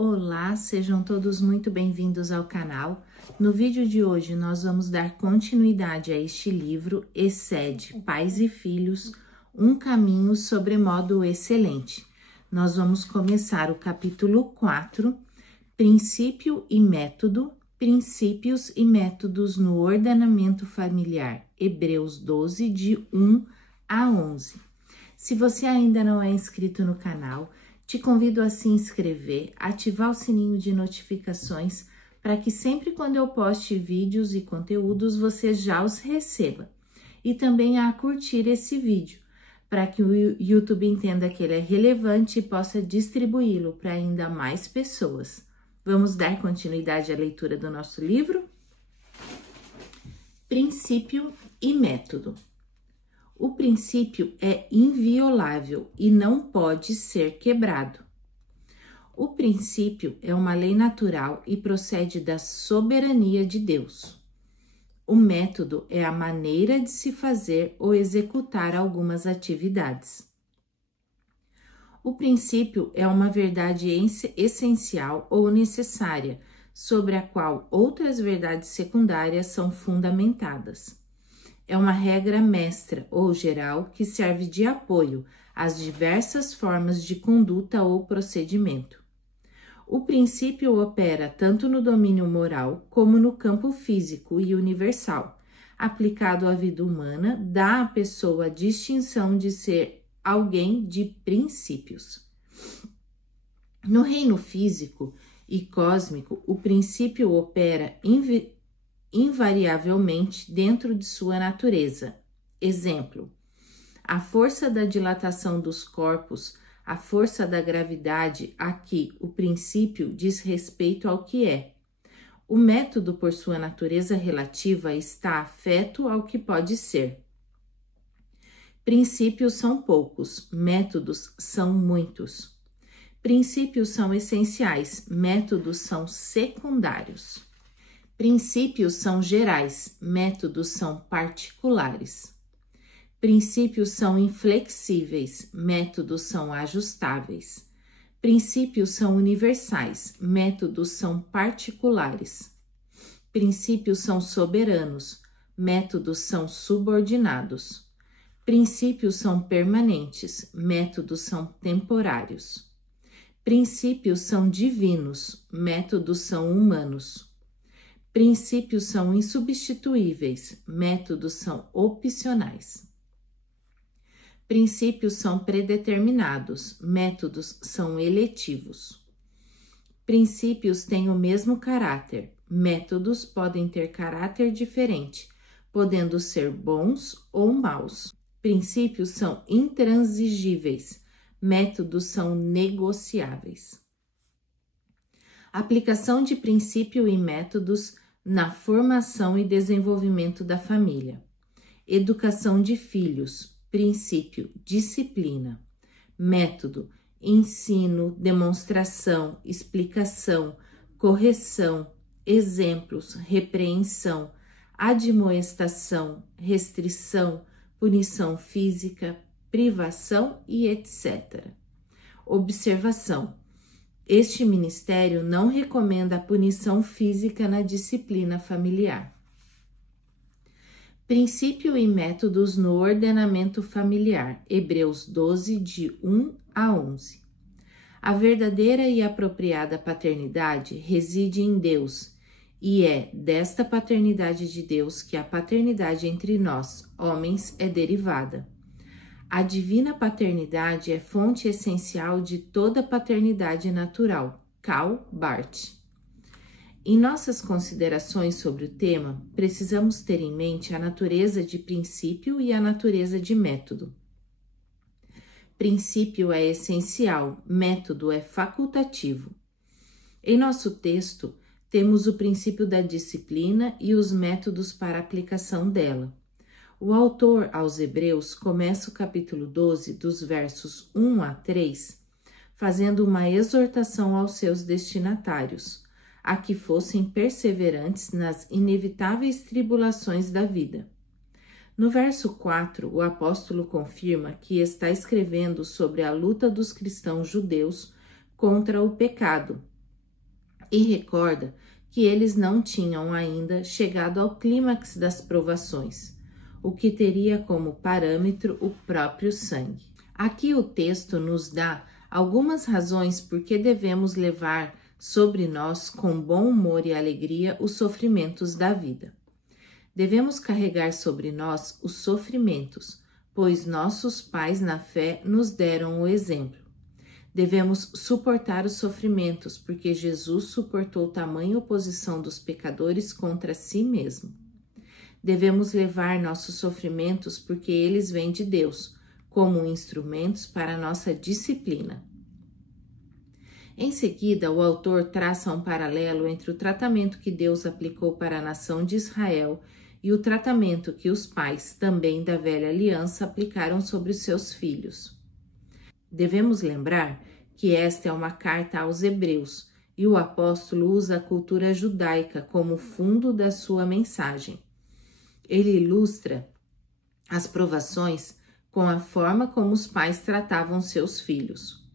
Olá, sejam todos muito bem-vindos ao canal. No vídeo de hoje nós vamos dar continuidade a este livro, Excede, Pais e Filhos, um caminho sobremodo excelente. Nós vamos começar o capítulo 4, Princípio e Método, Princípios e Métodos no Ordenamento Familiar, Hebreus 12, de 1 a 11. Se você ainda não é inscrito no canal, te convido a se inscrever, ativar o sininho de notificações para que sempre quando eu poste vídeos e conteúdos você já os receba. E também a curtir esse vídeo, para que o YouTube entenda que ele é relevante e possa distribuí-lo para ainda mais pessoas. Vamos dar continuidade à leitura do nosso livro? Princípio e Método. O princípio é inviolável e não pode ser quebrado. O princípio é uma lei natural e procede da soberania de Deus. O método é a maneira de se fazer ou executar algumas atividades. O princípio é uma verdade essencial ou necessária, sobre a qual outras verdades secundárias são fundamentadas. É uma regra mestra ou geral que serve de apoio às diversas formas de conduta ou procedimento. O princípio opera tanto no domínio moral como no campo físico e universal. Aplicado à vida humana, dá à pessoa a distinção de ser alguém de princípios. No reino físico e cósmico, o princípio opera invariavelmente dentro de sua natureza. Exemplo: a força da dilatação dos corpos, a força da gravidade, aqui o princípio diz respeito ao que é. O método, por sua natureza relativa, está afeto ao que pode ser. Princípios são poucos, métodos são muitos. Princípios são essenciais, métodos são secundários. Princípios são gerais, métodos são particulares. Princípios são inflexíveis, métodos são ajustáveis. Princípios são universais, métodos são particulares. Princípios são soberanos, métodos são subordinados. Princípios são permanentes, métodos são temporários. Princípios são divinos, métodos são humanos. Princípios são insubstituíveis, métodos são opcionais. Princípios são predeterminados, métodos são eletivos. Princípios têm o mesmo caráter, métodos podem ter caráter diferente, podendo ser bons ou maus. Princípios são intransigíveis, métodos são negociáveis. Aplicação de princípio e métodos na formação e desenvolvimento da família. Educação de filhos. Princípio, disciplina. Método, ensino, demonstração, explicação, correção, exemplos, repreensão, admoestação, restrição, punição física, privação e etc. Observação. Este ministério não recomenda a punição física na disciplina familiar. Princípio e métodos no ordenamento familiar, Hebreus 12, de 1 a 11. A verdadeira e apropriada paternidade reside em Deus, e é desta paternidade de Deus que a paternidade entre nós, homens, é derivada. A divina paternidade é fonte essencial de toda paternidade natural. Karl Barth. Em nossas considerações sobre o tema, precisamos ter em mente a natureza de princípio e a natureza de método. Princípio é essencial, método é facultativo. Em nosso texto, temos o princípio da disciplina e os métodos para a aplicação dela. O autor aos Hebreus começa o capítulo 12, dos versos 1 a 3, fazendo uma exortação aos seus destinatários, a que fossem perseverantes nas inevitáveis tribulações da vida. No verso 4, o apóstolo confirma que está escrevendo sobre a luta dos cristãos judeus contra o pecado e recorda que eles não tinham ainda chegado ao clímax das provações, o que teria como parâmetro o próprio sangue. Aqui o texto nos dá algumas razões por que devemos levar sobre nós com bom humor e alegria os sofrimentos da vida. Devemos carregar sobre nós os sofrimentos, pois nossos pais na fé nos deram o exemplo. Devemos suportar os sofrimentos, porque Jesus suportou tamanha oposição dos pecadores contra si mesmo. Devemos levar nossos sofrimentos, porque eles vêm de Deus, como instrumentos para nossa disciplina. Em seguida, o autor traça um paralelo entre o tratamento que Deus aplicou para a nação de Israel e o tratamento que os pais, também da velha aliança, aplicaram sobre os seus filhos. Devemos lembrar que esta é uma carta aos Hebreus e o apóstolo usa a cultura judaica como fundo da sua mensagem. Ele ilustra as provações com a forma como os pais tratavam seus filhos.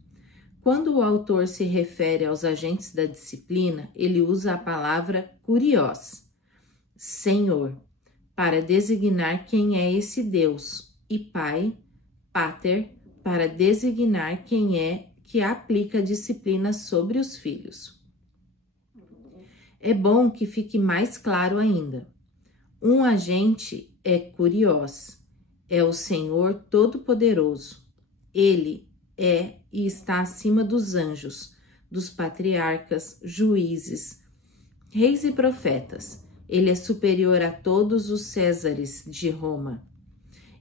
Quando o autor se refere aos agentes da disciplina, ele usa a palavra kurios, Senhor, para designar quem é esse Deus, e pai, pater, para designar quem é que aplica a disciplina sobre os filhos. É bom que fique mais claro ainda. Um agente é kurios, é o Senhor Todo-Poderoso. Ele é e está acima dos anjos, dos patriarcas, juízes, reis e profetas. Ele é superior a todos os Césares de Roma.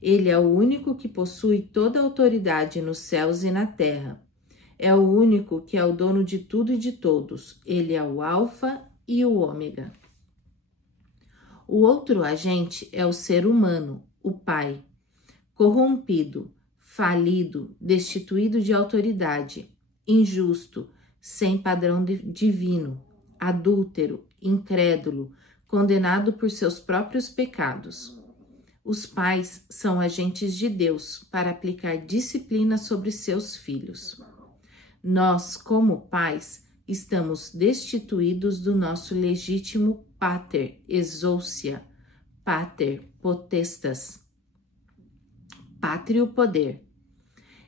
Ele é o único que possui toda a autoridade nos céus e na terra. É o único que é o dono de tudo e de todos. Ele é o Alfa e o Ômega. O outro agente é o ser humano, o Pai, corrompido, falido, destituído de autoridade, injusto, sem padrão divino, adúltero, incrédulo, condenado por seus próprios pecados. Os pais são agentes de Deus para aplicar disciplina sobre seus filhos. Nós, como pais, estamos destituídos do nosso legítimo pater exousia, pater potestas, pátrio poder.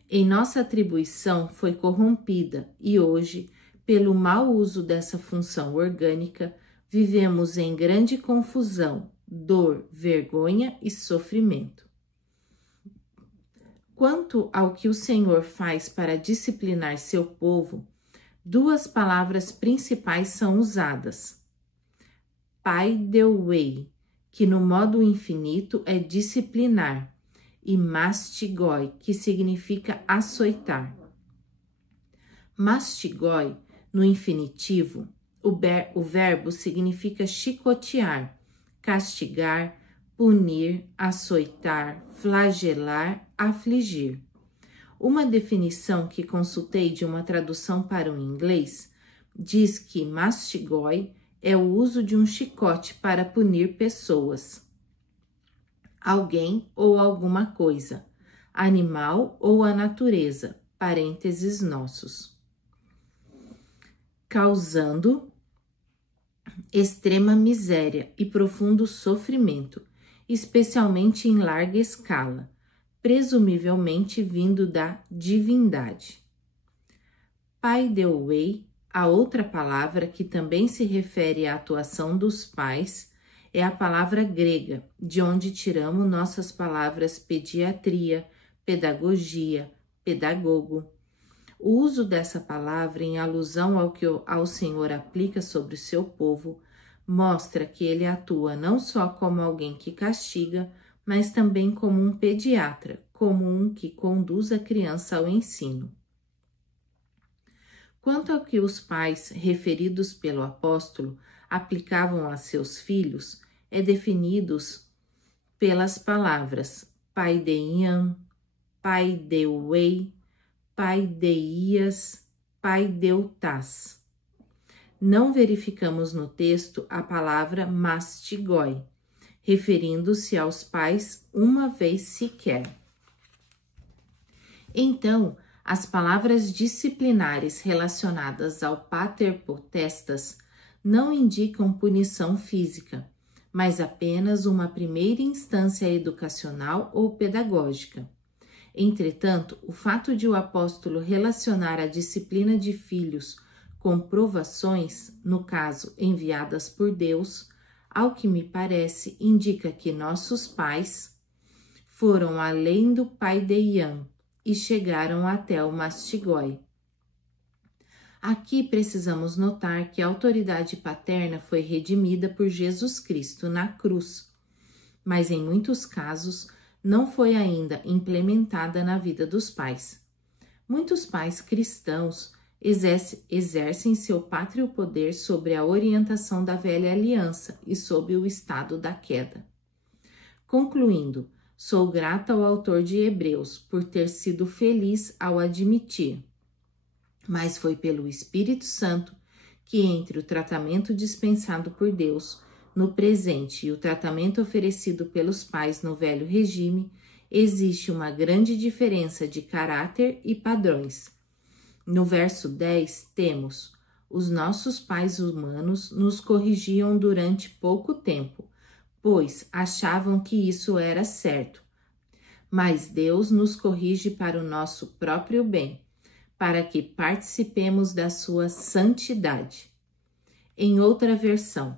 Em nossa atribuição foi corrompida e hoje, pelo mau uso dessa função orgânica, vivemos em grande confusão, dor, vergonha e sofrimento. Quanto ao que o Senhor faz para disciplinar seu povo, duas palavras principais são usadas. Paideuei, que no modo infinito é disciplinar, e mastigoi, que significa açoitar. Mastigoi, no infinitivo, o verbo significa chicotear, castigar, punir, açoitar, flagelar, afligir. Uma definição que consultei de uma tradução para o inglês diz que mastigoi é o uso de um chicote para punir pessoas, alguém ou alguma coisa, animal ou a natureza, parênteses nossos, causando extrema miséria e profundo sofrimento, especialmente em larga escala, presumivelmente vindo da divindade. Paideuei, a outra palavra que também se refere à atuação dos pais, é a palavra grega, de onde tiramos nossas palavras pediatria, pedagogia, pedagogo. O uso dessa palavra em alusão ao que ao Senhor aplica sobre o seu povo mostra que ele atua não só como alguém que castiga, mas também como um pediatra, como um que conduz a criança ao ensino. Quanto ao que os pais, referidos pelo apóstolo, aplicavam a seus filhos, é definidos pelas palavras paideian, paideuei, paideias, paideutas. Não verificamos no texto a palavra mastigoi, referindo-se aos pais uma vez sequer. Então, as palavras disciplinares relacionadas ao pater potestas não indicam punição física, mas apenas uma primeira instância educacional ou pedagógica. Entretanto, o fato de o apóstolo relacionar a disciplina de filhos com provações, no caso enviadas por Deus, ao que me parece, indica que nossos pais foram além do pai de Ian e chegaram até o mastigói. Aqui precisamos notar que a autoridade paterna foi redimida por Jesus Cristo na cruz, mas em muitos casos não foi ainda implementada na vida dos pais. Muitos pais cristãos exercem seu pátrio poder sobre a orientação da velha aliança e sob o estado da queda. Concluindo, sou grata ao autor de Hebreus por ter sido feliz ao admitir, mas foi pelo Espírito Santo que entre o tratamento dispensado por Deus no presente e o tratamento oferecido pelos pais no velho regime, existe uma grande diferença de caráter e padrões. No verso 10 temos: os nossos pais humanos nos corrigiam durante pouco tempo, pois achavam que isso era certo. Mas Deus nos corrige para o nosso próprio bem, para que participemos da sua santidade. Em outra versão,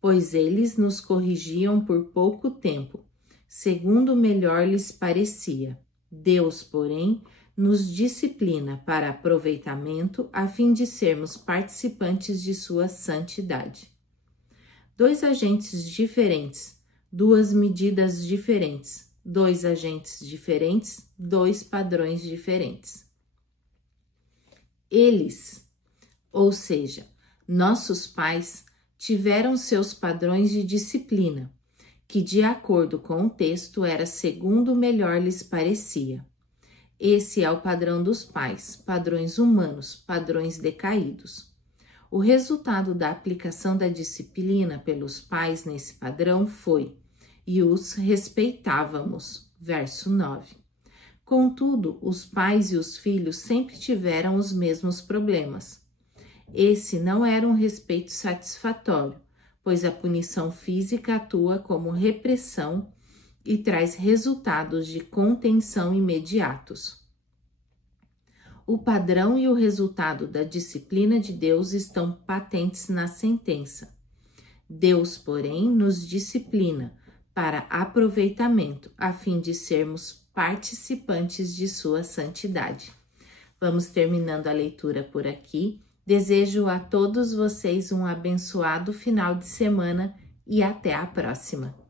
pois eles nos corrigiam por pouco tempo, segundo melhor lhes parecia. Deus, porém, nos disciplina para aproveitamento a fim de sermos participantes de sua santidade. Dois agentes diferentes, duas medidas diferentes, dois agentes diferentes, dois padrões diferentes. Eles, ou seja, nossos pais, tiveram seus padrões de disciplina, que de acordo com o texto era segundo melhor lhes parecia. Esse é o padrão dos pais, padrões humanos, padrões decaídos. O resultado da aplicação da disciplina pelos pais nesse padrão foi: e os respeitávamos, verso 9. Contudo, os pais e os filhos sempre tiveram os mesmos problemas. Esse não era um respeito satisfatório, pois a punição física atua como repressão e traz resultados de contenção imediatos. O padrão e o resultado da disciplina de Deus estão patentes na sentença. Deus, porém, nos disciplina para aproveitamento, a fim de sermos participantes de sua santidade. Vamos terminando a leitura por aqui. Desejo a todos vocês um abençoado final de semana e até a próxima.